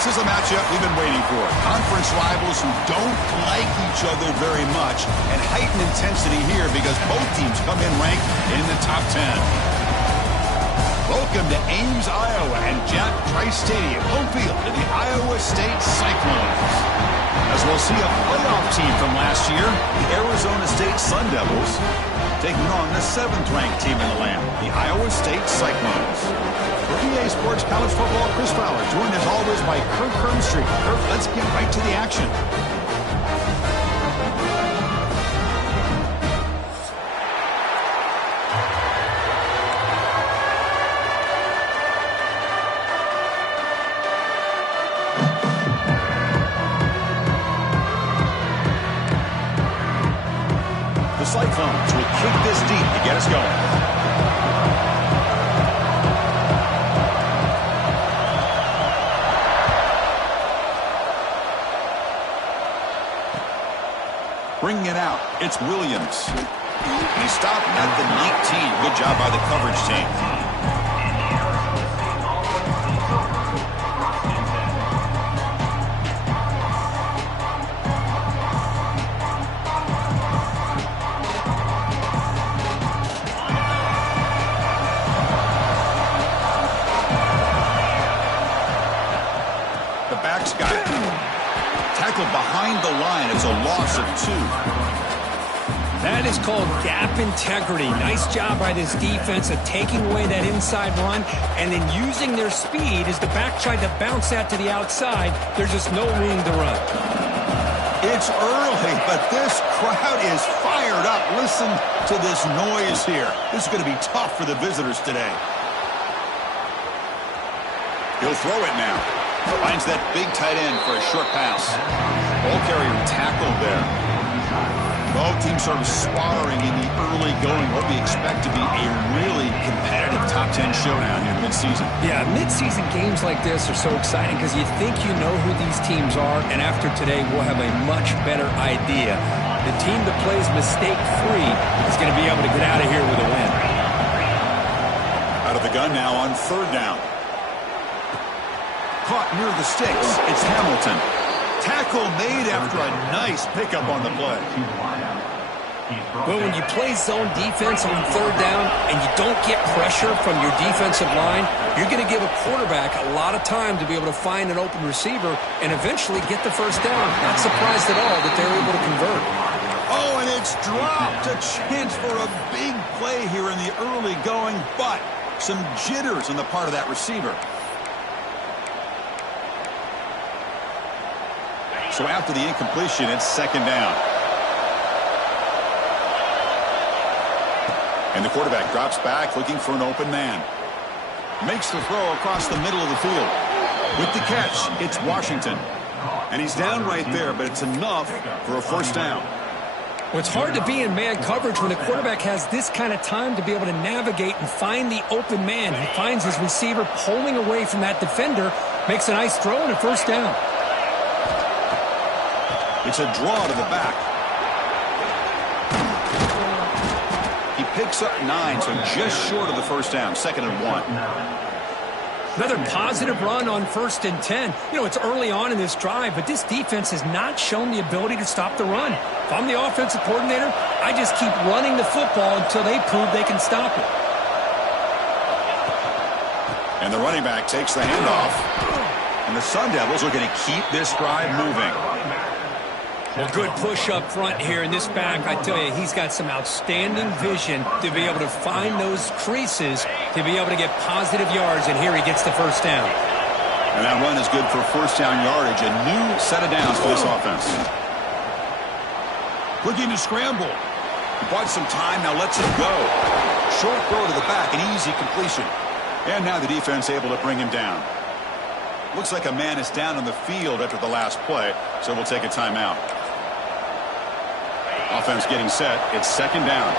This is a matchup we've been waiting for. Conference rivals who don't like each other very much, and heightened intensity here because both teams come in ranked in the top 10. Welcome to Ames, Iowa, and Jack Trice Stadium, home field to the Iowa State Cyclones. As we'll see a playoff team from last year, the Arizona State Sun Devils, taking on the 7th-ranked team in the land, the Iowa State Cyclones. For EA Sports College Football, Chris Fowler, joined as always by Kirk Hermstreet. Kirk, let's get right to the action. The Cyclones will kick this deep to get us going. Bringing it out, it's Williams. And he's stopped at the 19. Good job by the coverage team. The back's got it. Tackled behind the line. It's a loss of 2. That is called gap integrity. Nice job by this defense of taking away that inside run and then using their speed as the back tried to bounce that to the outside. There's just no room to run. It's early, but this crowd is fired up. Listen to this noise here. This is going to be tough for the visitors today. He'll throw it now. Finds that big tight end for a short pass. Ball carrier tackled there. Both teams sort of sparring in the early going. What we expect to be a really competitive top 10 showdown here mid-season. Yeah, mid-season games like this are so exciting because you think you know who these teams are, and after today we'll have a much better idea. The team that plays mistake-free is going to be able to get out of here with a win. Out of the gun now on 3rd down. Caught near the sticks. It's Hamilton. Tackle made after a nice pickup on the play. Well, when you play zone defense on 3rd down and you don't get pressure from your defensive line, you're going to give a quarterback a lot of time to be able to find an open receiver and eventually get the 1st down. Not surprised at all that they're able to convert. Oh, and it's dropped. A chance for a big play here in the early going, but some jitters on the part of that receiver. So after the incompletion, it's 2nd down. And the quarterback drops back looking for an open man. Makes the throw across the middle of the field. With the catch, it's Washington. And he's down right there, but it's enough for a 1st down. Well, it's hard to be in man coverage when the quarterback has this kind of time to be able to navigate and find the open man. He finds his receiver pulling away from that defender, makes a nice throw and a 1st down. It's a draw to the back. He picks up 9, so just short of the 1st down. 2nd and 1. Another positive run on 1st and 10. You know, it's early on in this drive, but this defense has not shown the ability to stop the run. If I'm the offensive coordinator, I just keep running the football until they prove they can stop it. And the running back takes the handoff. And the Sun Devils are going to keep this drive moving. Well, good push up front here in this back. I tell you, he's got some outstanding vision to be able to find those creases, to be able to get positive yards, and here he gets the 1st down. And that run is good for 1st down yardage. A new set of downs for this offense. Looking to scramble. He bought some time, now lets it go. Short throw to the back, an easy completion. And now the defense able to bring him down. Looks like a man is down on the field after the last play, so we'll take a timeout. Offense getting set. It's 2nd down.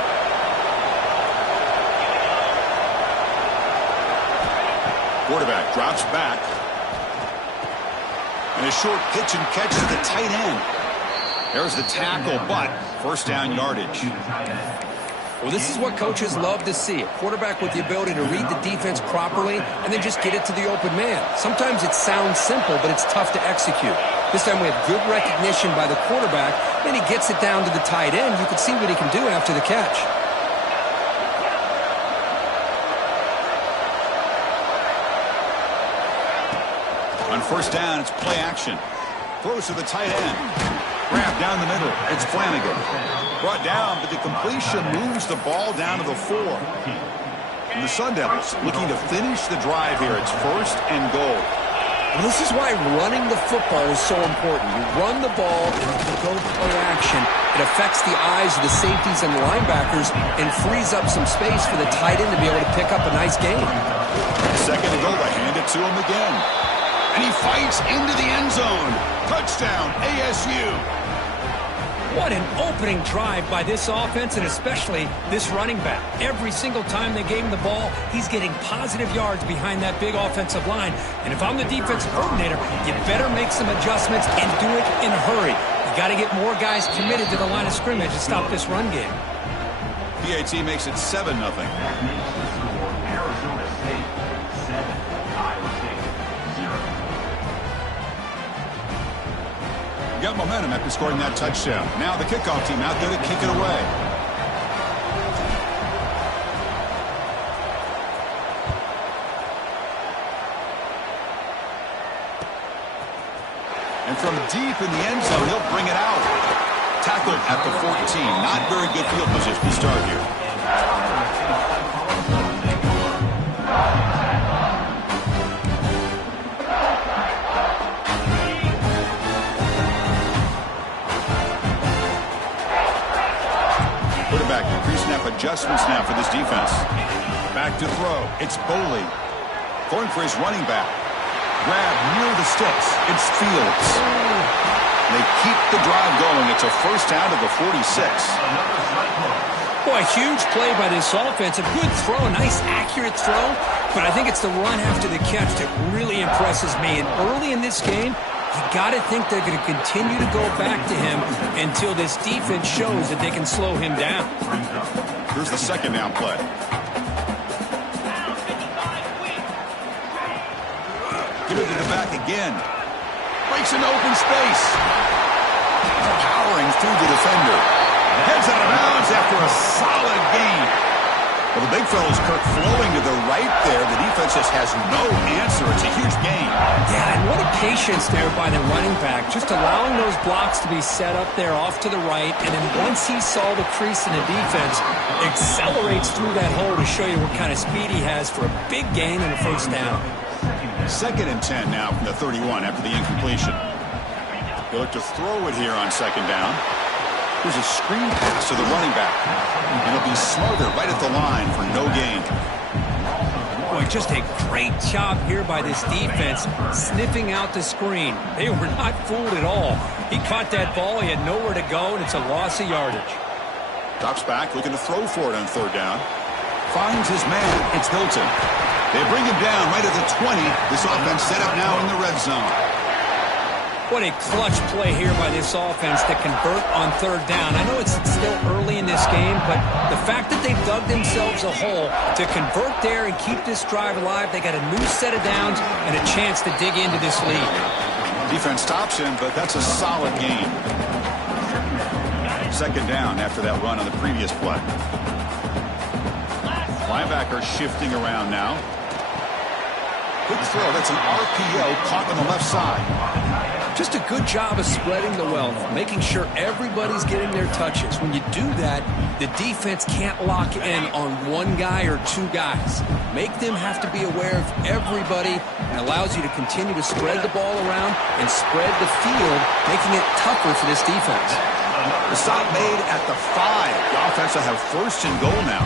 Quarterback drops back. And a short pitch and catch to the tight end. There's the tackle, but 1st down yardage. Well, this is what coaches love to see. A quarterback with the ability to read the defense properly and then just get it to the open man. Sometimes it sounds simple, but it's tough to execute. This time we have good recognition by the quarterback, then he gets it down to the tight end. You can see what he can do after the catch. On first down, it's play action. Throws to the tight end. Grab down the middle. It's Flanagan. Brought down, but the completion moves the ball down to the 4. And the Sun Devils looking to finish the drive here. It's first and goal. Well, this is why running the football is so important. You run the ball, and if you go play action, it affects the eyes of the safeties and the linebackers and frees up some space for the tight end to be able to pick up a nice gain. Second and goal, they hand it to him again. And he fights into the end zone. Touchdown, ASU. What an opening drive by this offense, and especially this running back. Every single time they gave him the ball, he's getting positive yards behind that big offensive line. And if I'm the defensive coordinator, you better make some adjustments and do it in a hurry. You got to get more guys committed to the line of scrimmage to stop this run game. PAT makes it 7-0. Got momentum after scoring that touchdown. Now the kickoff team out there to kick it away. And from deep in the end zone, he'll bring it out. Tackled at the 14. Not very good field position to start here. Quarterback, pre-snap adjustments now for this defense. Back to throw. It's Boley. Going for his running back. Grab near the sticks. It's Fields. They keep the drive going. It's a first down to the 46. Boy, a huge play by this offense. A good throw, a nice accurate throw. But I think it's the run after the catch that really impresses me. And early in this game, you got to think they're going to continue to go back to him until this defense shows that they can slow him down. Here's the second down play. Give it to the back again. Breaks into open space. Powering through the defender. Heads out of bounds after a solid gain. Well, the big fellow's Kirk flowing to the right there. The defense just has no answer. It's a huge gain. Yeah, and what a patience there by the running back. Just allowing those blocks to be set up there off to the right. And then once he saw the crease in the defense, accelerates through that hole to show you what kind of speed he has for a big gain and a first down. Second and 10 now from the 31 after the incompletion. He'll look to throw it here on second down. Here's a screen pass to the running back. And he'll be smothered right at the line for no gain. Boy, just a great job here by this defense, sniffing out the screen. They were not fooled at all. He caught that ball, he had nowhere to go, and it's a loss of yardage. Drops back, looking to throw for it on third down. Finds his man. It's Hilton. They bring him down right at the 20. This offense set up now in the red zone. What a clutch play here by this offense to convert on third down. I know it's still early in this game, but the fact that they've dug themselves a hole to convert there and keep this drive alive, they got a new set of downs and a chance to dig into this lead. Defense stops him, but that's a solid gain. Second down after that run on the previous play. Linebacker shifting around now. Quick throw. That's an RPO caught on the left side. Just a good job of spreading the wealth, making sure everybody's getting their touches. When you do that, the defense can't lock in on one guy or two guys. Make them have to be aware of everybody, and allows you to continue to spread the ball around and spread the field, making it tougher for this defense. The stop made at the 5. The offense will have first and goal now.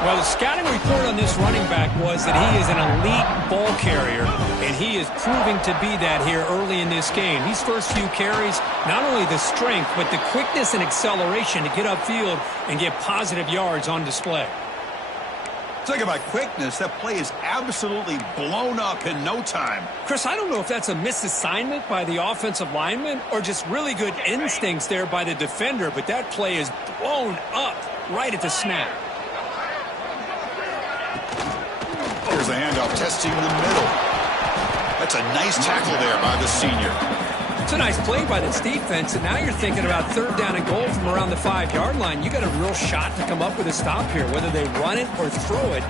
Well, the scouting report on this running back was that he is an elite ball carrier, and he is proving to be that here early in this game. These first few carries, not only the strength, but the quickness and acceleration to get upfield and get positive yards on display. Talk about quickness. That play is absolutely blown up in no time. Chris, I don't know if that's a misassignment by the offensive lineman or just really good instincts there by the defender, but that play is blown up right at the snap. Here's the handoff, testing the middle. That's a nice tackle there by the senior. It's a nice play by this defense, and now you're thinking about third down and goal from around the 5-yard line. You got a real shot to come up with a stop here. Whether they run it or throw it,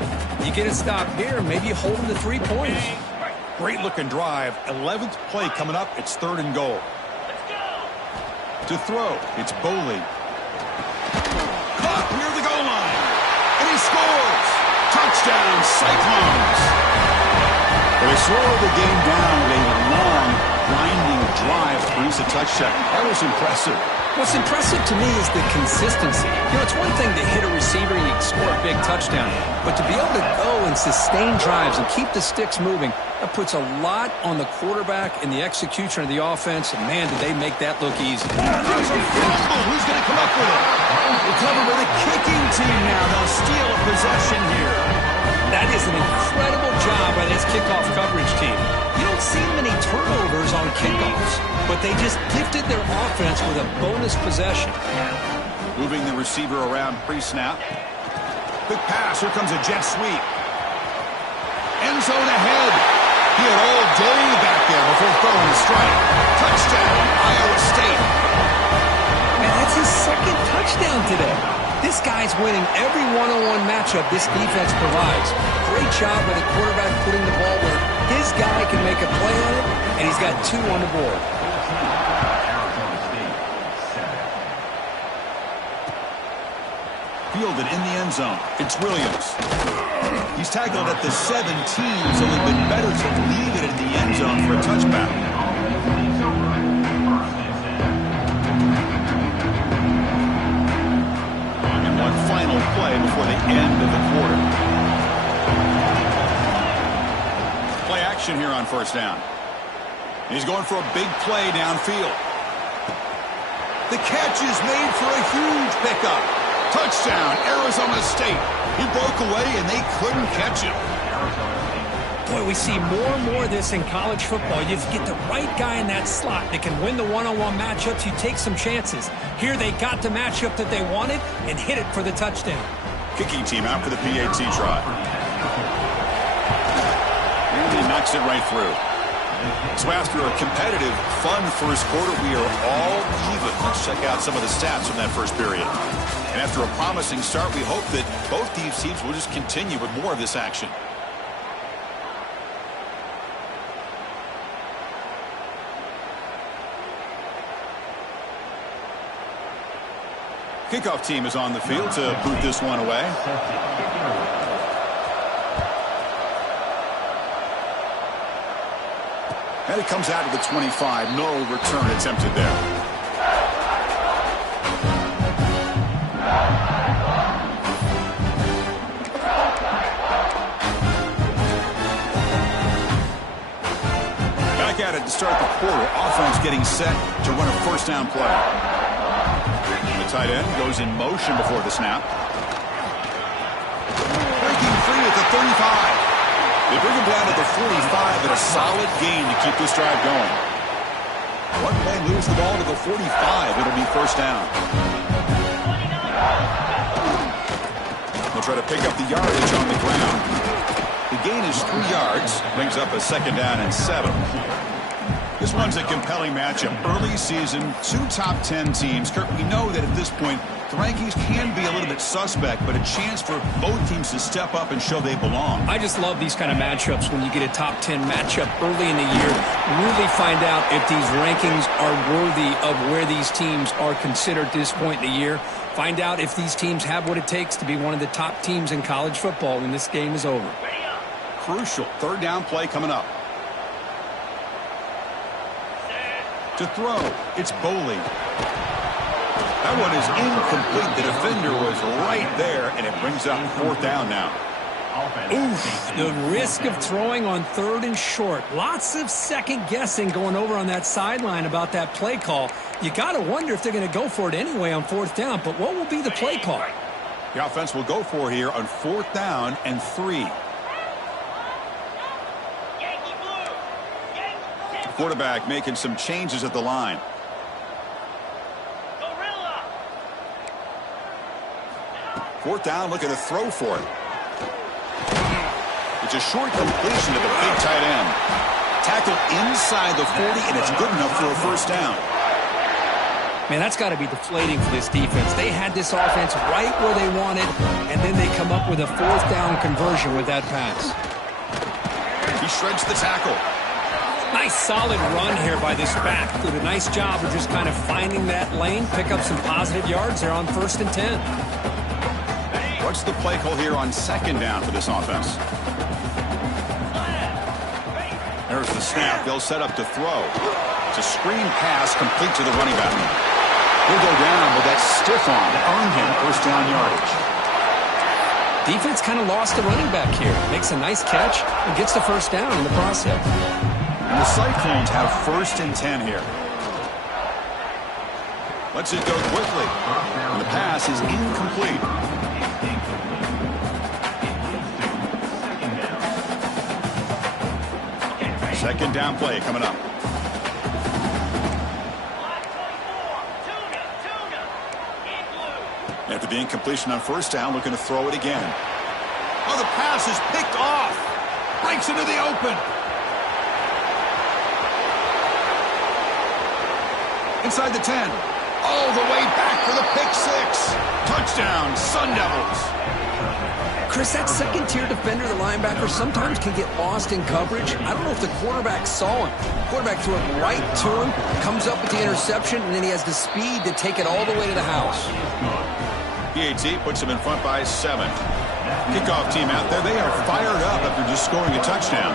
you get a stop here, and maybe you hold them to 3 points. Great looking drive. 11th play coming up. It's 3rd and goal. To throw, it's Boley. Caught near the goal line. And he scores. Touchdown, Cyclones. They slow the game down with a long, grinding drive to produce a touchdown. That was impressive. What's impressive to me is the consistency. You know, it's one thing to hit a receiver and you score a big touchdown, but to be able to go and sustain drives and keep the sticks moving, that puts a lot on the quarterback and the execution of the offense, and man, did they make that look easy. Who's going to come up with it? Recovered by the kicking team now. They'll steal a possession here. That is an incredible job by this kickoff coverage team. You don't see many turnovers on kickoffs, but they just gifted their offense with a bonus possession. Moving the receiver around pre-snap. Quick pass. Here comes a jet sweep. End zone ahead. He had all day back there before throwing the strike. Touchdown, Iowa State. Man, that's his 2nd touchdown today. This guy's winning every one-on-one matchup this defense provides. Great job by the quarterback putting the ball where his guy can make a play on it, and he's got 2 on the board. Fielded in the end zone. It's Williams. He's tackled at the 17, so it'd been better to leave it in the end zone for a touchback. One final play before the end of the quarter. Play action here on 1st down. He's going for a big play downfield. The catch is made for a huge pickup. Touchdown, Arizona State. He broke away and they couldn't catch him. Boy, we see more and more of this in college football. You get the right guy in that slot that can win the one-on-one matchups. You take some chances. Here they got the matchup that they wanted and hit it for the touchdown. Kicking team out for the PAT try. And he knocks it right through. So after a competitive, fun first quarter, we are all even. Let's check out some of the stats from that first period. And after a promising start, we hope that both these teams will just continue with more of this action. Kickoff team is on the field to boot this one away. And it comes out to the 25. No return attempted there. Back at it to start the quarter. Offense getting set to run a 1st down play. Tight end goes in motion before the snap. Breaking free at the 35. They bring him down to the 45 and a solid gain to keep this drive going. One play moves the ball to the 45. It'll be 1st down. They'll try to pick up the yardage on the ground. The gain is 3 yards. Brings up a 2nd down and 7. This one's a compelling matchup. Early season, 2 top 10 teams. Kurt, we know that at this point, the rankings can be a little bit suspect, but a chance for both teams to step up and show they belong. I just love these kind of matchups when you get a top 10 matchup early in the year. Really find out if these rankings are worthy of where these teams are considered at this point in the year. Find out if these teams have what it takes to be one of the top teams in college football when this game is over. Crucial 3rd down play coming up. To throw, it's Boley. That one is incomplete. The defender was right there, and it brings up 4th down now. Oof, the risk of throwing on 3rd and short. Lots of second guessing going over on that sideline about that play call. You got to wonder if they're going to go for it anyway on 4th down, but what will be the play call? The offense will go for here on 4th down and 3. The quarterback making some changes at the line. Fourth down, looking to throw for it. It's a short completion to the big tight end. Tackle inside the 40, and it's good enough for a first down. Man, that's got to be deflating for this defense. They had this offense right where they wanted, and then they come up with a 4th down conversion with that pass. He shreds the tackle. Nice solid run here by this back. Did a nice job of just kind of finding that lane, pick up some positive yards there on 1st and 10. What's the play call here on 2nd down for this offense? There's the snap. They'll set up to throw. It's a screen pass complete to the running back. He'll go down with that stiff arm to earn him first down yardage. Defense kind of lost the running back here. Makes a nice catch and gets the first down in the process. And the Cyclones have 1st and 10 here. Lets it go quickly. And the pass is incomplete. Second down play coming up. After the incompletion on 1st down, looking to throw it again. Oh, the pass is picked off. Breaks into the open. Inside the 10. All the way back for the pick 6. Touchdown, Sun Devils. Chris, that second-tier defender, the linebacker, sometimes can get lost in coverage. I don't know if the quarterback saw him. The quarterback threw it right to him, comes up with the interception, and then he has the speed to take it all the way to the house. PAT puts him in front by 7. Kickoff team out there. They are fired up after just scoring a touchdown.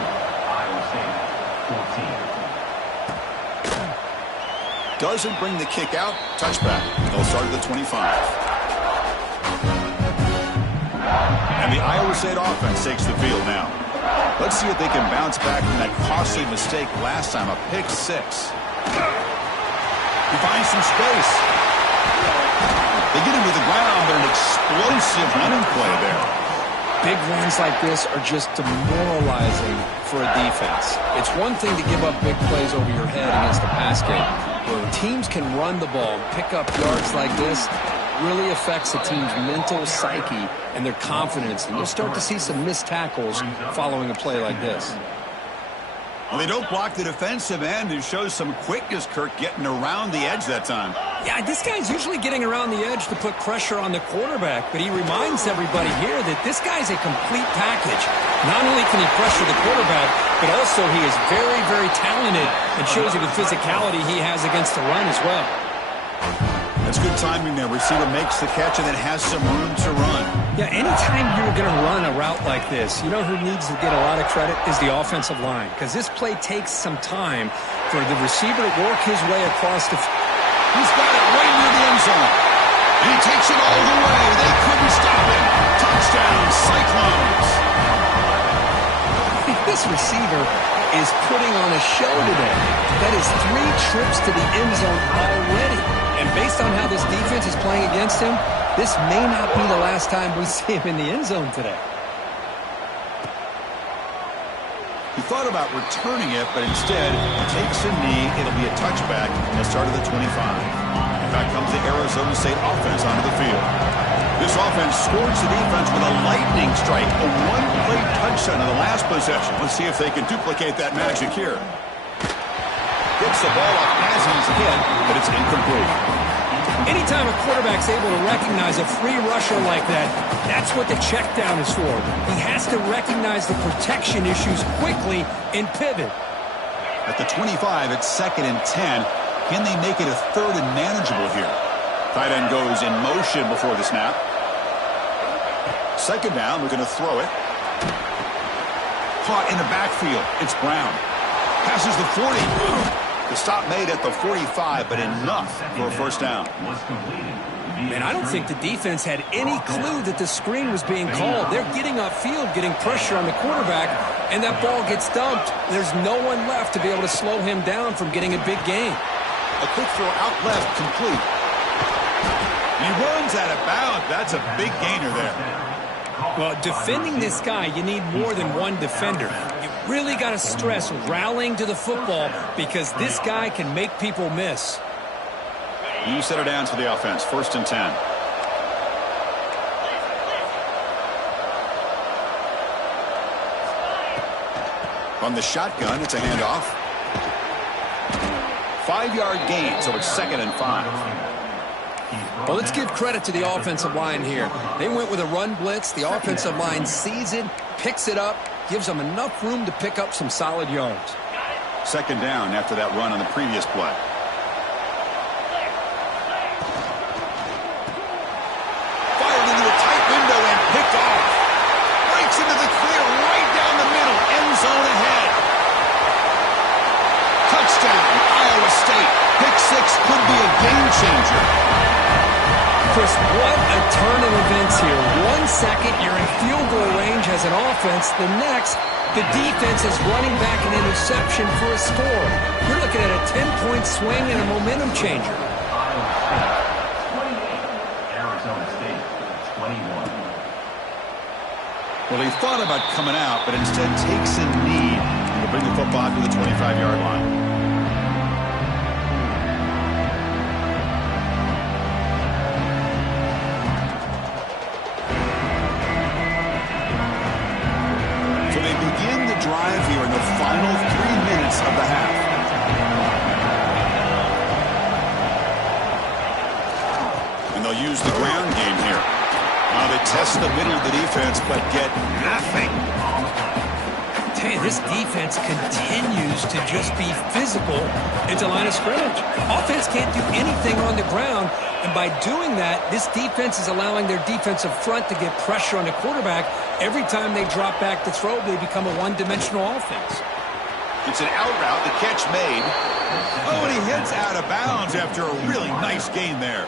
Doesn't bring the kick out. Touchback. They'll start at the 25. And the Iowa State offense takes the field now. Let's see if they can bounce back from that costly mistake last time, a pick 6. He finds some space. They get him to the ground, but an explosive running play there. Big runs like this are just demoralizing for a defense. It's one thing to give up big plays over your head against the pass game. Where teams can run the ball, pick up yards like this, really affects a team's mental psyche and their confidence. And you'll start to see some missed tackles following a play like this. Well, they don't block the defensive end, who shows some quickness, Kirk, getting around the edge that time. Yeah, this guy's usually getting around the edge to put pressure on the quarterback, but he reminds everybody here that this guy's a complete package. Not only can he pressure the quarterback, but also he is very, very talented and shows you the physicality he has against the run as well. That's good timing there. Receiver makes the catch and then has some room to run. Yeah, anytime you're going to run a route like this, you know who needs to get a lot of credit is the offensive line, because this play takes some time for the receiver to work his way across the field. He's got it right near the end zone. And he takes it all the way. They couldn't stop him. Touchdown, Cyclones. This receiver is putting on a show today. That is 3 trips to the end zone already. And based on how this defense is playing against him, this may not be the last time we see him in the end zone today. He thought about returning it, but instead takes a knee. It'll be a touchback, and they'll start at the 25. In fact, comes the Arizona State offense onto the field. This offense scores the defense with a lightning strike, a one-play touchdown in the last possession. Let's see if they can duplicate that magic here. Gets the ball off as he's hit, but it's incomplete. Anytime a quarterback's able to recognize a free rusher like that, that's what the check down is for. He has to recognize the protection issues quickly and pivot. At the 25, it's 2nd and 10. Can they make it a 3rd and manageable here? Tight end goes in motion before the snap. 2nd down, looking to throw it. Caught in the backfield. It's Brown. Passes the 40. The stop made at the 45, but enough for a first down. Man, I don't think the defense had any clue that the screen was being called. They're getting upfield, getting pressure on the quarterback, and that ball gets dumped. There's no one left to be able to slow him down from getting a big gain. A quick throw out left, complete. He runs out of bounds. That's a big gainer there. Well, defending this guy, you need more than one defender. You really got to stress rallying to the football because this guy can make people miss. You set her down for the offense. 1st and 10. On the shotgun, it's a handoff. 5-yard gain, so it's 2nd and 5. Well, let's give credit to the offensive line here. They went with a run blitz. The offensive line sees it, picks it up, gives them enough room to pick up some solid yards. 2nd down after that run on the previous play. Fired into a tight window and picked off. Breaks into the clear right down the middle. End zone ahead. Touchdown, Iowa State. Pick 6 could be a game changer. Chris, what a turn of events here. 1 second, you're in field goal range as an offense. The next, the defense is running back an interception for a score. You're looking at a 10-point swing and a momentum changer. Arizona State, 21. Well, he thought about coming out, but instead takes a knee and will bring the football to the 25-yard line. Drive here in the final 3 minutes of the half. And they'll use the ground game here. They test the middle of the defense, but get nothing. Tell you, this defense continues to just be physical into line of scrimmage. Offense can't do anything on the ground, and by doing that, this defense is allowing their defensive front to get pressure on the quarterback. Every time they drop back to throw, they become a one-dimensional offense. It's an out route, the catch made. Oh, and he heads out of bounds after a really nice gain there.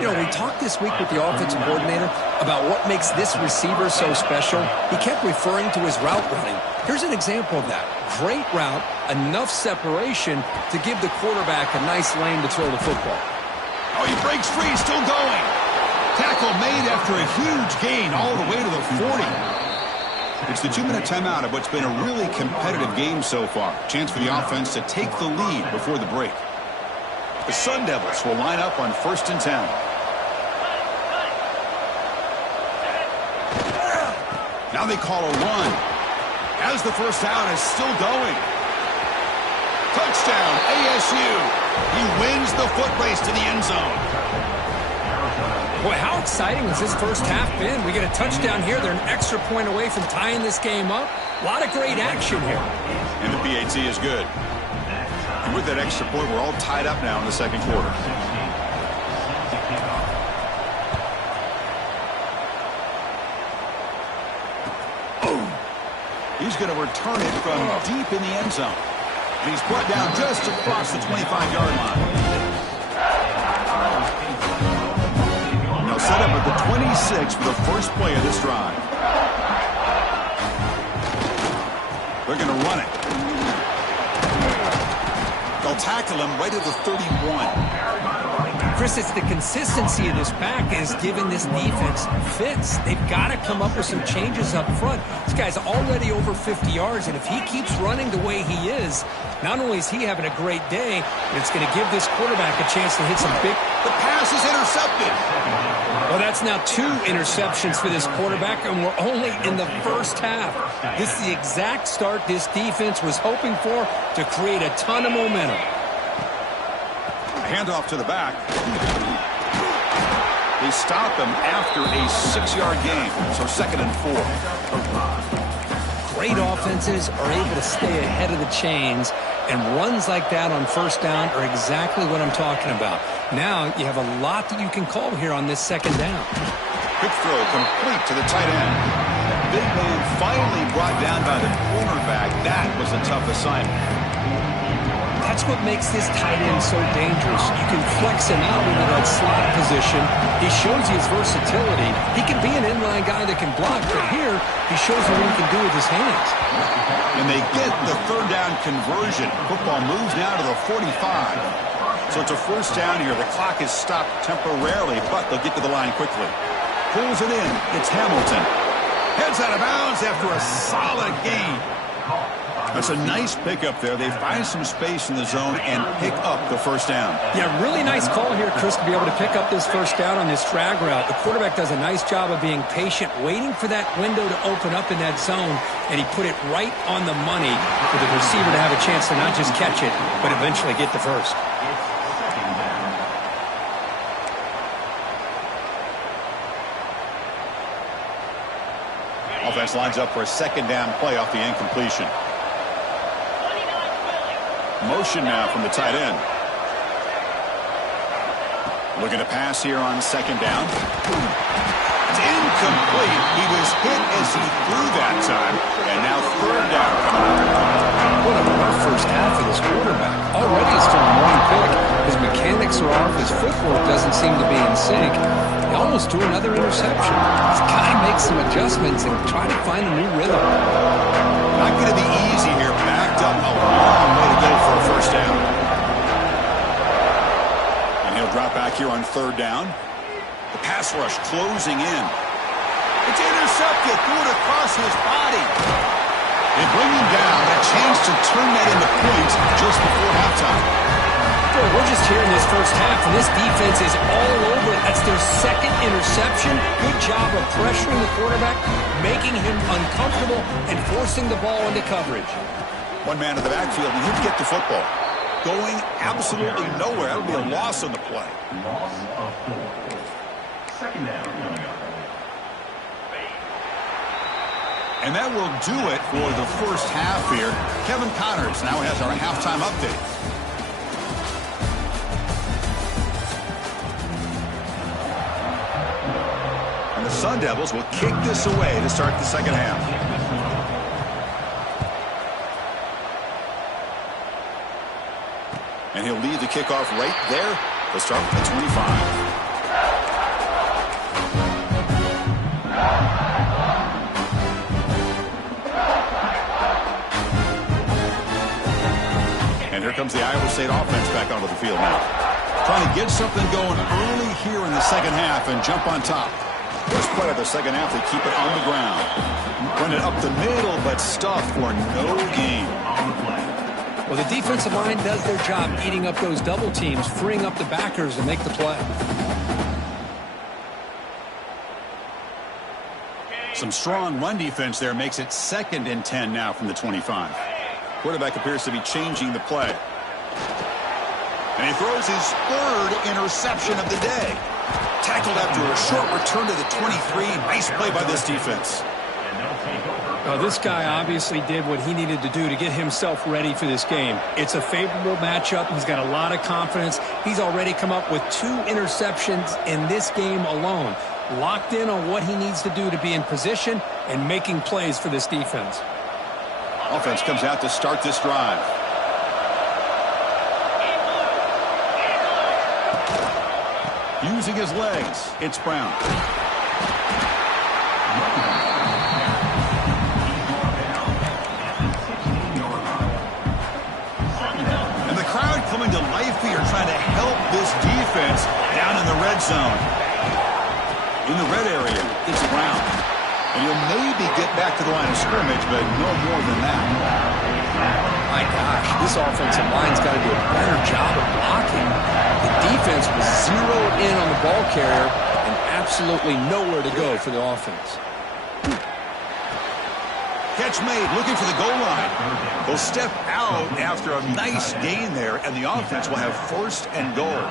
You know, we talked this week with the offensive coordinator about what makes this receiver so special. He kept referring to his route running. Here's an example of that. Great route, enough separation to give the quarterback a nice lane to throw the football. Oh, he breaks free, still going. Tackle made after a huge gain all the way to the 40. It's the 2-minute timeout of what's been a really competitive game so far. Chance for the offense to take the lead before the break. The Sun Devils will line up on 1st and 10. Now they call a run. As the first down is still going. Touchdown, ASU. He wins the foot race to the end zone. Boy, how exciting has this first half been? We get a touchdown here. They're an extra point away from tying this game up. A lot of great action here. And the PAT is good. And with that extra point, we're all tied up now in the second quarter. He's going to return it from deep in the end zone. And he's brought down just across the 25-yard line. Now set up at the 26 for the first play of this drive. They're going to run it. They'll tackle him right at the 31. Chris, it's the consistency of this back is giving this defense fits. They've got to come up with some changes up front. This guy's already over 50 yards, and if he keeps running the way he is, not only is he having a great day, but it's going to give this quarterback a chance to hit some big... The pass is intercepted. Well, that's now 2 interceptions for this quarterback, and we're only in the first half. This is the exact start this defense was hoping for to create a ton of momentum. Handoff to the back. They stop him after a 6-yard gain, so 2nd and 4. Great offenses are able to stay ahead of the chains, and runs like that on first down are exactly what I'm talking about. Now you have a lot that you can call here on this second down. Quick throw complete to the tight end. That big man finally brought down by the cornerback. That was a tough assignment. That's what makes this tight end so dangerous. You can flex him out into that slot position. He shows you his versatility. He can be an inline guy that can block, but here he shows you what he can do with his hands. And they get the third down conversion. Football moves now to the 45. So it's a first down here. The clock is stopped temporarily, but they'll get to the line quickly. Pulls it in. It's Hamilton. Heads out of bounds after a solid gain. That's a nice pickup there. They find some space in the zone and pick up the first down. Yeah, really nice call here, Chris, to be able to pick up this first down on this drag route. The quarterback does a nice job of being patient, waiting for that window to open up in that zone, and he put it right on the money for the receiver to have a chance to not just catch it, but eventually get the first. Offense lines up for a second down play off the incompletion. Motion now from the tight end. Looking to pass here on second down. It's incomplete. He was hit as he threw that time. And now third down coming up. What a rough first half for this quarterback. Already it's throwing one pick. His mechanics are off. His footwork doesn't seem to be in sync. He almost threw another interception. He's got to make some adjustments and try to find a new rhythm. Not going to be easy here. Backed up a long way to go for a first down. And he'll drop back here on third down. The pass rush closing in. It's intercepted. Threw it across his body. They bring him down. A chance to turn that into points just before halftime. Boy, we're just here in this first half, and this defense is all over it. That's their second interception. Good job of pressuring the quarterback, making him uncomfortable, and forcing the ball into coverage. One man in the backfield, and he'd get the football. Going absolutely nowhere. That would be a loss on the play. Loss of 4. Second down coming up. And that will do it for the first half here. Kevin Connors now has our halftime update. And the Sun Devils will kick this away to start the second half. And he'll lead the kickoff right there. They'll start with the 25. And here comes the Iowa State offense back onto the field now. Trying to get something going early here in the second half and jump on top. First play of the second half, they keep it on the ground. Run it up the middle, but stuffed for no gain. Well, the defensive line does their job eating up those double teams, freeing up the backers to make the play. Some strong run defense there makes it 2nd and 10 now from the 25. Quarterback appears to be changing the play. And he throws his 3rd interception of the day. Tackled after a short return to the 23. Nice play by this defense. Well, this guy obviously did what he needed to do to get himself ready for this game. It's a favorable matchup. He's got a lot of confidence. He's already come up with 2 interceptions in this game alone. Locked in on what he needs to do to be in position and making plays for this defense. Offense comes out to start this drive. Using his legs, it's Brown. And the crowd coming to life here, trying to help this defense down in the red zone. In the red area, it's Brown. And he'll maybe get back to the line of scrimmage, but no more than that. My gosh, this offensive line's got to do a better job of blocking. The defense was zeroed in on the ball carrier and absolutely nowhere to go for the offense. Catch made, looking for the goal line. They'll step out after a nice gain there, and the offense will have 1st and goal.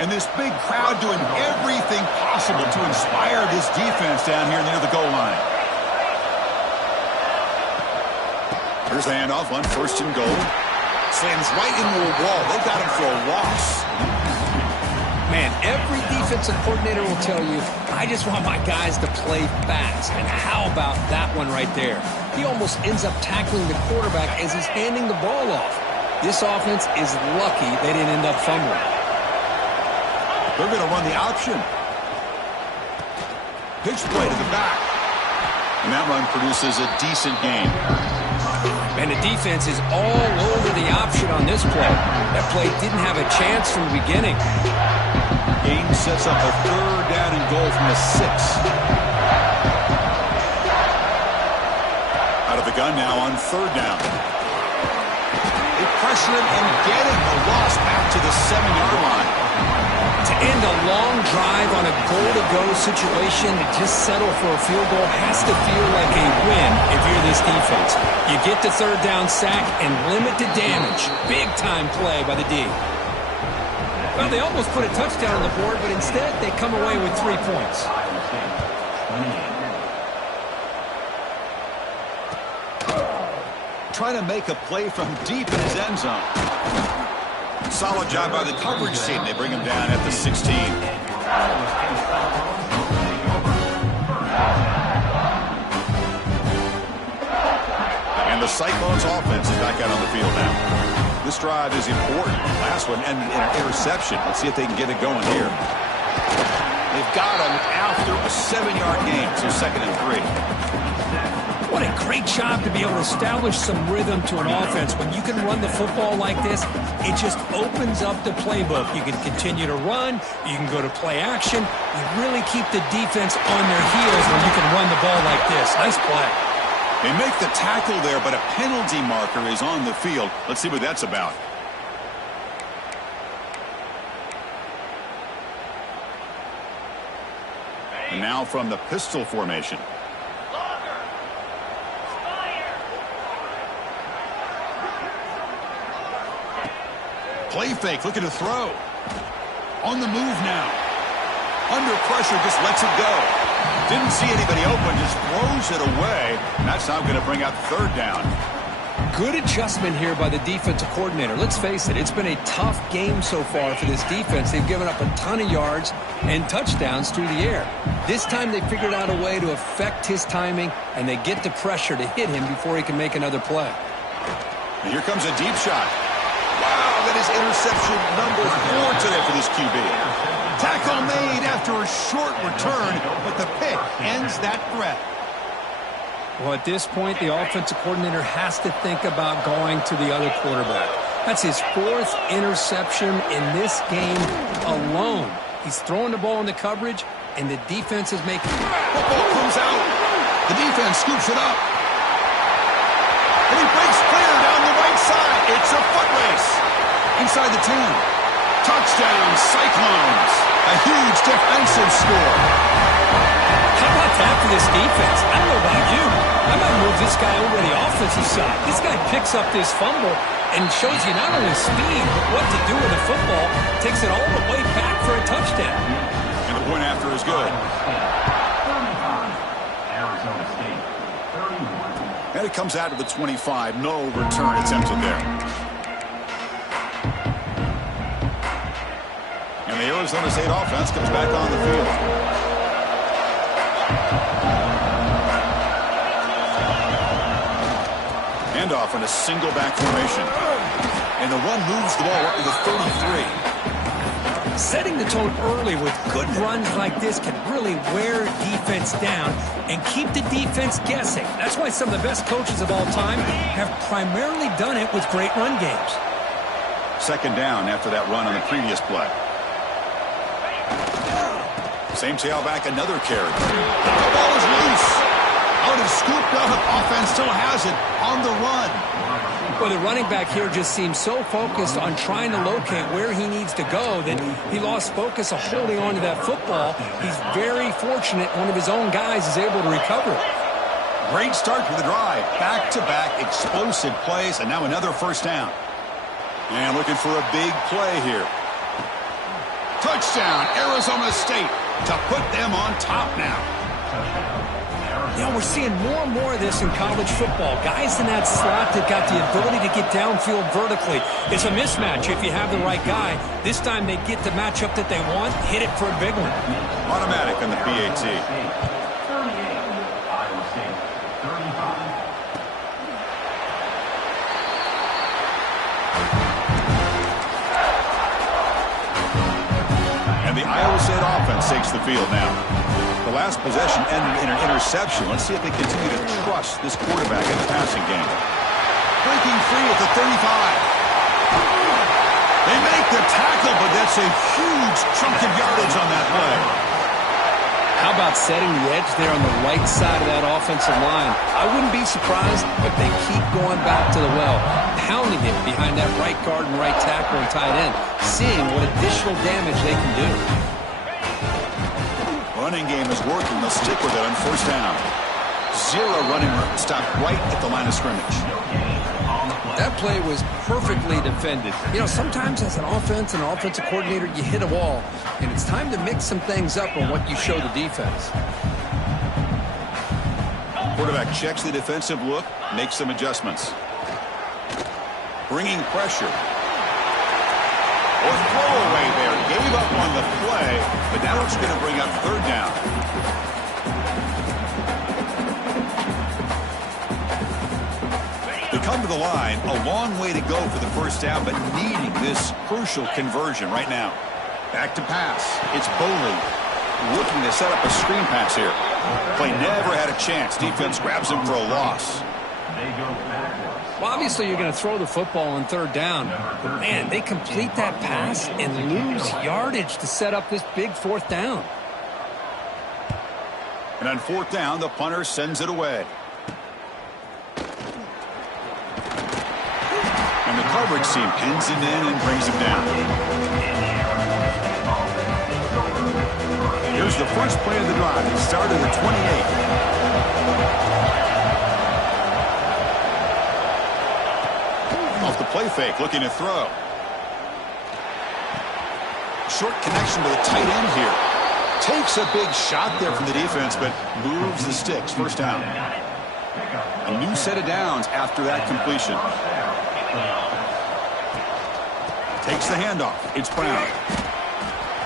And this big crowd doing everything possible to inspire this defense down here near the goal line. Here's the handoff on 1st and goal. Slams right into a wall. They've got him for a loss. Man, every defensive coordinator will tell you, I just want my guys to play fast. And how about that one right there? He almost ends up tackling the quarterback as he's handing the ball off. This offense is lucky they didn't end up fumbling. They're going to run the option. Pitch play to the back. And that run produces a decent gain. And the defense is all over the option on this play. That play didn't have a chance from the beginning. Game sets up a 3rd down and goal from the 6. Out of the gun now on 3rd down. They pressure him and get him. A loss back to the 7-yard line. To end a long drive on a goal-to-go situation, to just settle for a field goal has to feel like a win if you're this defense. You get the 3rd down sack and limit the damage. Big-time play by the D. Well, they almost put a touchdown on the board, but instead they come away with 3 points. Trying to make a play from deep in his end zone. Solid job by the coverage team. They bring him down at the 16. And the Cyclones offense is back out on the field now. This drive is important. Last one ended in an interception. Let's see if they can get it going here. They've got him after a 7-yard gain, so 2nd and 3. What a great job to be able to establish some rhythm to an offense. When you can run the football like this, it just opens up the playbook. You can continue to run. You can go to play action. You really keep the defense on their heels when you can run the ball like this. Nice play. They make the tackle there, but a penalty marker is on the field. Let's see what that's about. And now from the pistol formation. Play fake, looking to throw. On the move now. Under pressure, just lets it go. Didn't see anybody open, just throws it away. And that's now going to bring out 3rd down. Good adjustment here by the defensive coordinator. Let's face it, it's been a tough game so far for this defense. They've given up a ton of yards and touchdowns through the air. This time they figured out a way to affect his timing, and they get the pressure to hit him before he can make another play. And here comes a deep shot. Wow, that is interception number 4 today for this QB. Tackle made after a short return, but the pick ends that threat. Well, at this point, the offensive coordinator has to think about going to the other quarterback. That's his 4th interception in this game alone. He's throwing the ball in the coverage, and the defense is making... Football comes out. The defense scoops it up. And he breaks clear down the right side. It's a foot race. Inside the 10. Touchdown, Cyclones. A huge defensive score. How about that for this defense? I don't know about you. I might move this guy over to the offensive side. This guy picks up this fumble and shows you not only speed, but what to do with the football. Takes it all the way back for a touchdown. And the point after is good. And it comes out to the 25. No return attempted there. And the Arizona State offense comes back on the field. Handoff in a single back formation. And the run moves the ball up to the 33. Setting the tone early with good runs like this can really wear defense down and keep the defense guessing. That's why some of the best coaches of all time have primarily done it with great run games. 2nd down after that run on the previous play. Same tailback, another carry. The ball is loose. Out is scooped up. Offense still has it on the run. Well, the running back here just seems so focused on trying to locate where he needs to go that he lost focus of holding on to that football. He's very fortunate one of his own guys is able to recover it. Great start to the drive. Back-to-back explosive plays, and now another 1st down. And looking for a big play here. Touchdown, Arizona State, to put them on top now. You know, we're seeing more and more of this in college football. Guys in that slot that got the ability to get downfield vertically. It's a mismatch if you have the right guy. This time they get the matchup that they want, hit it for a big one. Automatic on the PAT. And the Iowa State offense takes the field now. The last possession ended in an interception. Let's see if they continue to trust this quarterback in the passing game. Breaking free at the 35. They make the tackle, but that's a huge chunk of yardage on that play. How about setting the edge there on the right side of that offensive line? I wouldn't be surprised if they keep going back to the well, pounding it behind that right guard and right tackle and tight end, seeing what additional damage they can do. Running game is working. They'll stick with it on first down. Zero running room. Stopped right at the line of scrimmage. That play was perfectly defended. You know, sometimes as an offense and an offensive coordinator, you hit a wall, and it's time to mix some things up on what you show the defense. Quarterback checks the defensive look, makes some adjustments. Bringing pressure. Or throwaway there. Gave up on the play, but now it's going to bring up third down. They come to the line, a long way to go for the first down, but needing this crucial conversion right now. Back to pass. It's Boley looking to set up a screen pass here. Play never had a chance. Defense grabs him for a loss. They go backwards. Well, obviously you're going to throw the football on third down. But, man, they complete that pass and lose yardage to set up this big fourth down. And on fourth down, the punter sends it away. And the coverage team pins him in and brings him down. Here's the first play of the drive. It started at 28. Off the play fake, looking to throw. Short connection to the tight end here. Takes a big shot there from the defense, but moves the sticks. First down. A new set of downs after that completion. Takes the handoff. It's Brown.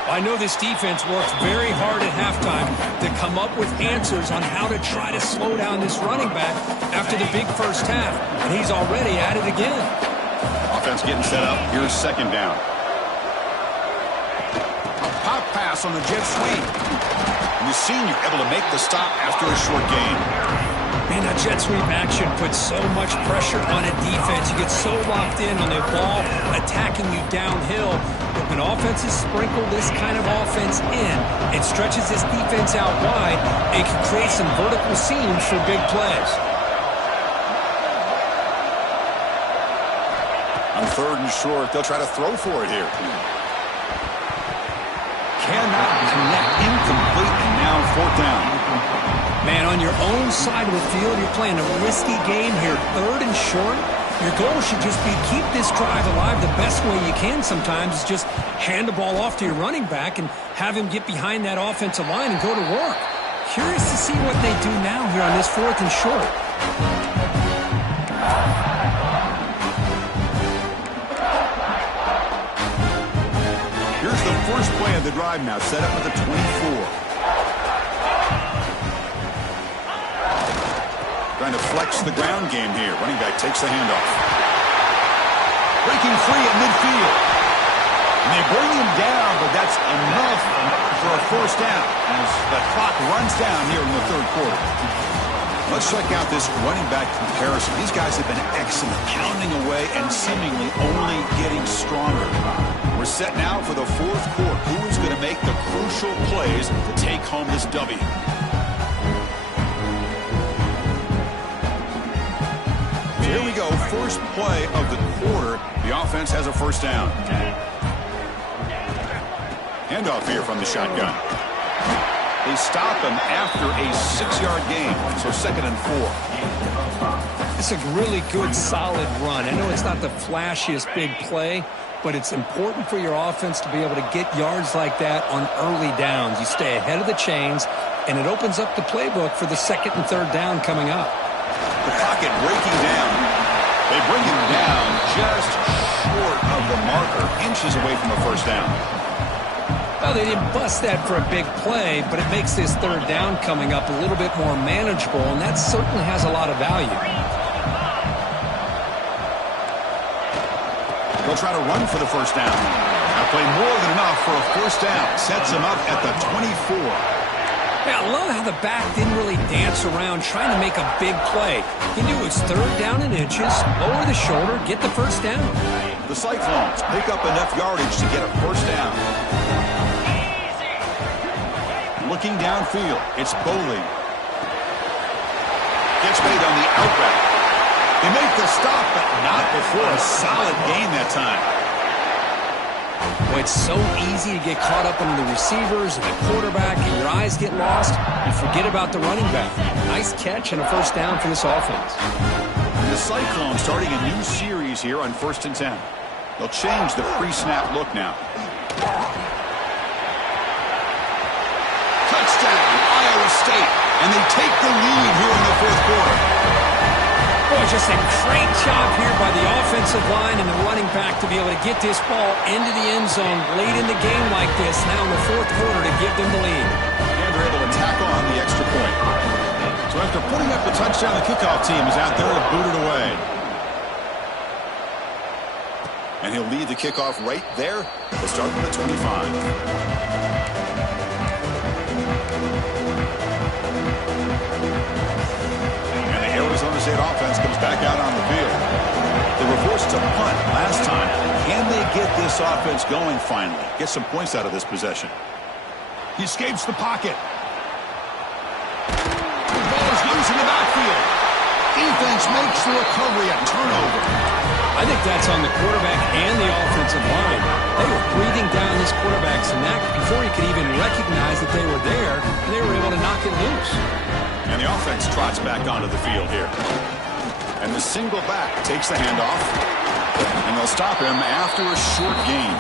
I know this defense works very hard at halftime to come up with answers on how to try to slow down this running back after the big first half. And he's already at it again. Offense getting set up. Here's second down. A pop pass on the jet sweep. And the senior able to make the stop after a short gain. Man, that jet sweep action puts so much pressure on a defense. You get so locked in on the ball attacking you downhill. But when offenses sprinkle this kind of offense in, it stretches this defense out wide. It can create some vertical seams for big plays. On third and short, they'll try to throw for it here. Cannot connect. Incomplete, and now fourth down. Man, on your own side of the field, you're playing a risky game here. Third and short, your goal should just be keep this drive alive the best way you can sometimes. Is just hand the ball off to your running back and have him get behind that offensive line and go to work. Curious to see what they do now here on this fourth and short. Here's the first play of the drive now, set up at the 24. Trying to flex the ground game here. Running back takes the handoff. Breaking free at midfield. And they bring him down, but that's enough for a first down as the clock runs down here in the third quarter. Let's check out this running back comparison. These guys have been excellent, pounding away and seemingly only getting stronger. We're set now for the fourth quarter. Who is going to make the crucial plays to take home this W? Here we go, first play of the quarter. The offense has a first down. Handoff here from the shotgun. They stop him after a 6-yard gain, so second and 4. It's a really good, solid run. I know it's not the flashiest big play, but it's important for your offense to be able to get yards like that on early downs. You stay ahead of the chains, and it opens up the playbook for the second and third down coming up. The pocket breaking down. They bring him down just short of the marker, inches away from a first down. Well, they didn't bust that for a big play, but it makes this third down coming up a little bit more manageable, and that certainly has a lot of value. They'll try to run for the first down. That play more than enough for a first down. Sets him up at the 24. Yeah, I love how the back didn't really dance around trying to make a big play. He knew it's third down and inches, lower the shoulder, get the first down. The Cyclones pick up enough yardage to get a first down. Looking downfield, it's Bowling. Gets made on the outright. They make the stop, but not before a solid gain that time. Well, it's so easy to get caught up on the receivers and the quarterback, and your eyes get lost. You forget about the running back. Nice catch and a first down for this offense. The Cyclones starting a new series here on 1st and 10. They'll change the pre-snap look now. Touchdown, Iowa State. And they take the lead here in the 4th quarter. Boy, just a great job here by the offensive line and the running back to be able to get this ball into the end zone late in the game like this, now in the 4th quarter, to give them the lead. And they're able to tack on the extra point. So after putting up the touchdown, the kickoff team is out there to boot it away. And he'll lead the kickoff right there. We'll start from the 25. Arizona State offense comes back out on the field. They were forced to punt last time. Can they get this offense going finally? Get some points out of this possession. He escapes the pocket. The ball is loose in the backfield. Defense makes the recovery, a turnover. I think that's on the quarterback and the offensive line. They were breathing down this quarterback's neck before he could even recognize that they were there, and they were able to knock it loose. And the offense trots back onto the field here. And the single back takes the handoff. And they'll stop him after a short gain.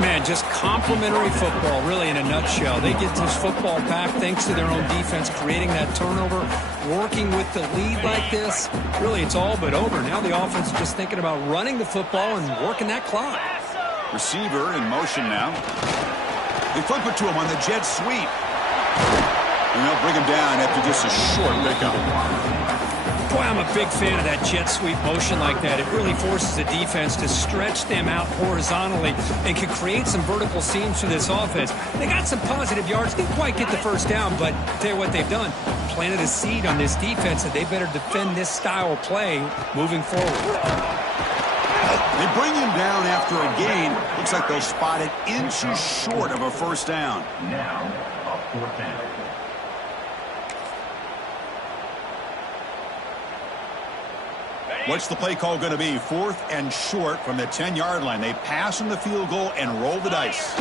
Man, just complimentary football, really, in a nutshell. They get this football back thanks to their own defense, creating that turnover, working with the lead like this. Really, it's all but over. Now the offense is just thinking about running the football and working that clock. Receiver in motion now. They flip it to him on the jet sweep. And they'll bring him down after just a short pickup. Boy, I'm a big fan of that jet sweep motion like that. It really forces the defense to stretch them out horizontally and can create some vertical seams for this offense. They got some positive yards. Didn't quite get the first down, but I'll tell you what they've done. Planted a seed on this defense that they better defend this style of play moving forward. They bring him down after a gain. Looks like they'll spot it inches short of a first down. Now, a 4th down. What's the play call going to be? 4th and short from the 10-yard line. They pass on the field goal and roll the dice.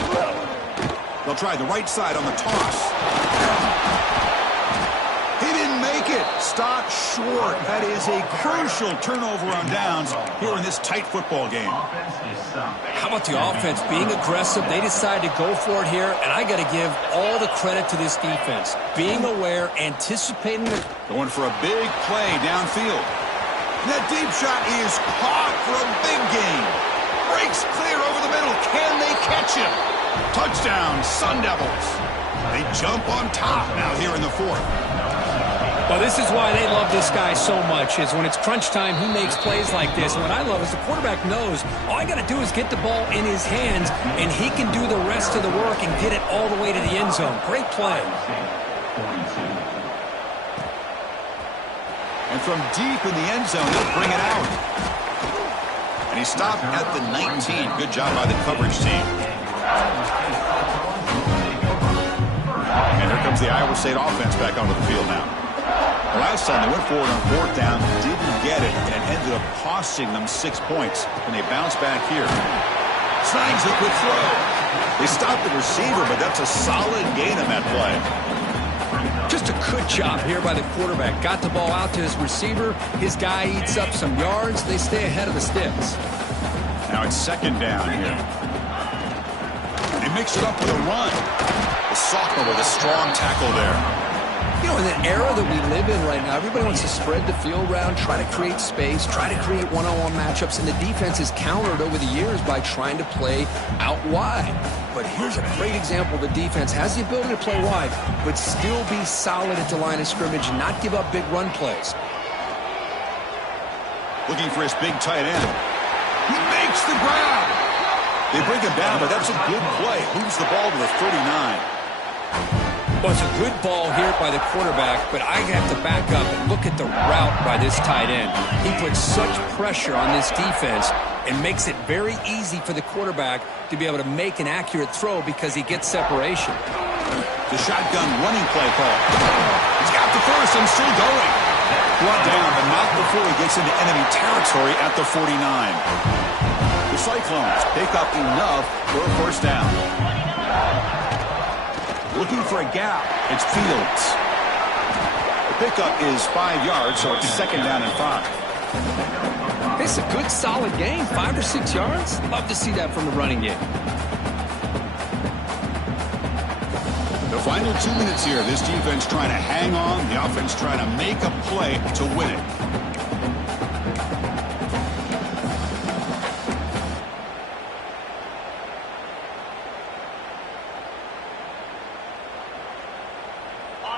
They'll try the right side on the toss. He didn't make it. Stop short. That is a crucial turnover on downs here in this tight football game. How about the offense being aggressive? They decide to go for it here, and I got to give all the credit to this defense. Being aware, anticipating the... Going for a big play downfield. That deep shot is caught for a big gain. Breaks clear over the middle. Can they catch him? Touchdown, Sun Devils. They jump on top now here in the 4th. Well, this is why they love this guy so much, is when it's crunch time, he makes plays like this. And what I love is the quarterback knows all I got to do is get the ball in his hands, and he can do the rest of the work and get it all the way to the end zone. Great play. And from deep in the end zone, they'll bring it out. And he stopped at the 19. Good job by the coverage team. And here comes the Iowa State offense back onto the field now. Last time they went forward on 4th down, didn't get it, and it ended up costing them 6 points. And they bounce back here. Snags a quick throw. They stopped the receiver, but that's a solid gain on that play. Just a good job here by the quarterback. Got the ball out to his receiver. His guy eats up some yards. They stay ahead of the sticks. Now it's 2nd down here. They mix it up with a run. The sophomore with a strong tackle there. You know, in the era that we live in right now, everybody wants to spread the field around, try to create space, try to create one-on-one matchups, and the defense is countered over the years by trying to play out wide. But here's a great example. The defense has the ability to play wide, but still be solid at the line of scrimmage and not give up big run plays. Looking for his big tight end. He makes the grab. They bring him down, but that's a good play. Moves the ball to the 39. Well, it's a good ball here by the quarterback, but I have to back up and look at the route by this tight end. He puts such pressure on this defense and makes it very easy for the quarterback to be able to make an accurate throw because he gets separation. The shotgun running play call. He's got the first and still going. Brought down, but not before he gets into enemy territory at the 49. The Cyclones pick up enough for a first down. Looking for a gap. It's Fields. The pickup is 5 yards, so it's second down and 5. It's a good, solid game. 5 or 6 yards. Love to see that from the running game. The final 2 minutes here. This defense trying to hang on. The offense trying to make a play to win it.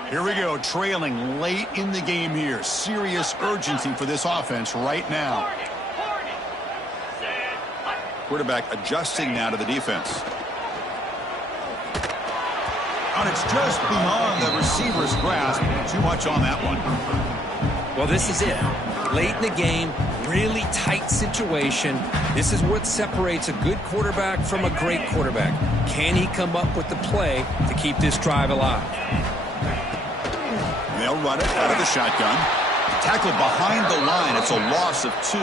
Here we go, trailing late in the game here. Serious urgency for this offense right now. Quarterback adjusting now to the defense. And it's just beyond the receiver's grasp. Too much on that one. Well, this is it. Late in the game, really tight situation. This is what separates a good quarterback from a great quarterback. Can he come up with the play to keep this drive alive? They'll run it out of the shotgun. Tackle behind the line. It's a loss of 2.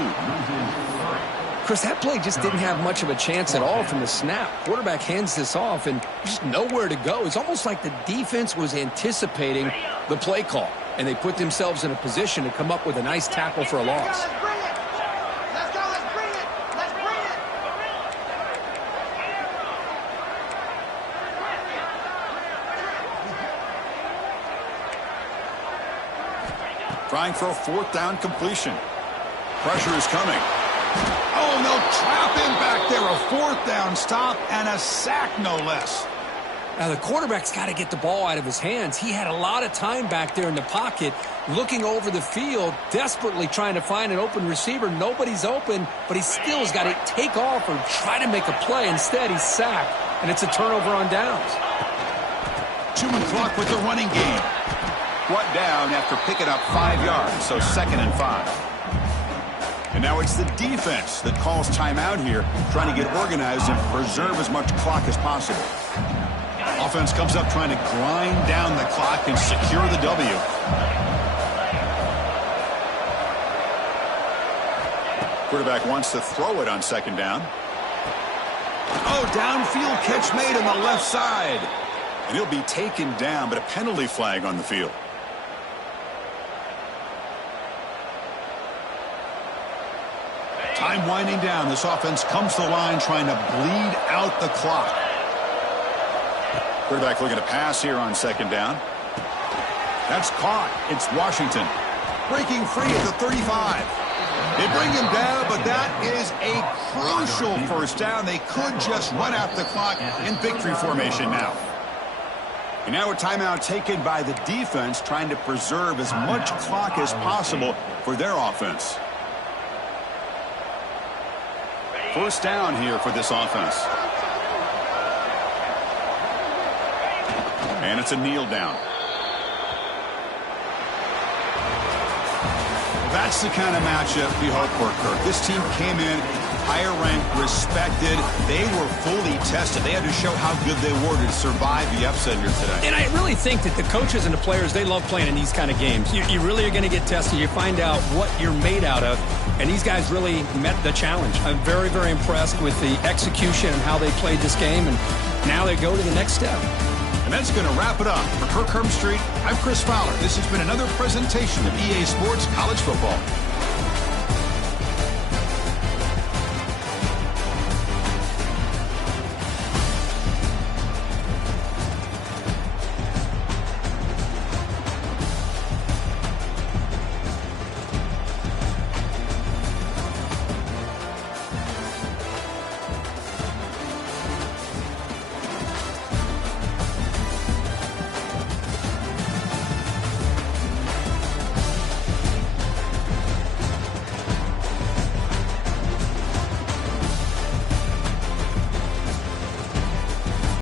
Chris, that play just didn't have much of a chance at all from the snap. Quarterback hands this off and just nowhere to go. It's almost like the defense was anticipating the play call, and they put themselves in a position to come up with a nice tackle for a loss. Trying for a 4th down completion. Pressure is coming. Oh, and they'll trap him back there. A 4th down stop and a sack, no less. Now, the quarterback's got to get the ball out of his hands. He had a lot of time back there in the pocket, looking over the field, desperately trying to find an open receiver. Nobody's open, but he still has got to take off or try to make a play. Instead, he's sacked, and it's a turnover on downs. 2 clock with the running game. Brought down after picking up 5 yards, so second and 5. And now it's the defense that calls timeout here, trying to get organized and preserve as much clock as possible. Offense comes up trying to grind down the clock and secure the W. Quarterback wants to throw it on second down. Oh, downfield catch made on the left side. And he'll be taken down, but a penalty flag on the field. Time winding down. This offense comes to the line trying to bleed out the clock. Quarterback looking to pass here on second down. That's caught. It's Washington. Breaking free at the 35. They bring him down, but that is a crucial first down. They could just run out the clock in victory formation now. And now a timeout taken by the defense, trying to preserve as much clock as possible for their offense. First down here for this offense. And it's a kneel down. That's the kind of matchup we hope for, Kirk. This team came in higher ranked, respected. They were fully tested. They had to show how good they were to survive the upset here today. And I really think that the coaches and the players, they love playing in these kind of games. You really are going to get tested. You find out what you're made out of. And these guys really met the challenge. I'm very, very impressed with the execution and how they played this game. And now they go to the next step. And that's going to wrap it up. For Kirk Herbstreit, I'm Chris Fowler. This has been another presentation of EA Sports College Football.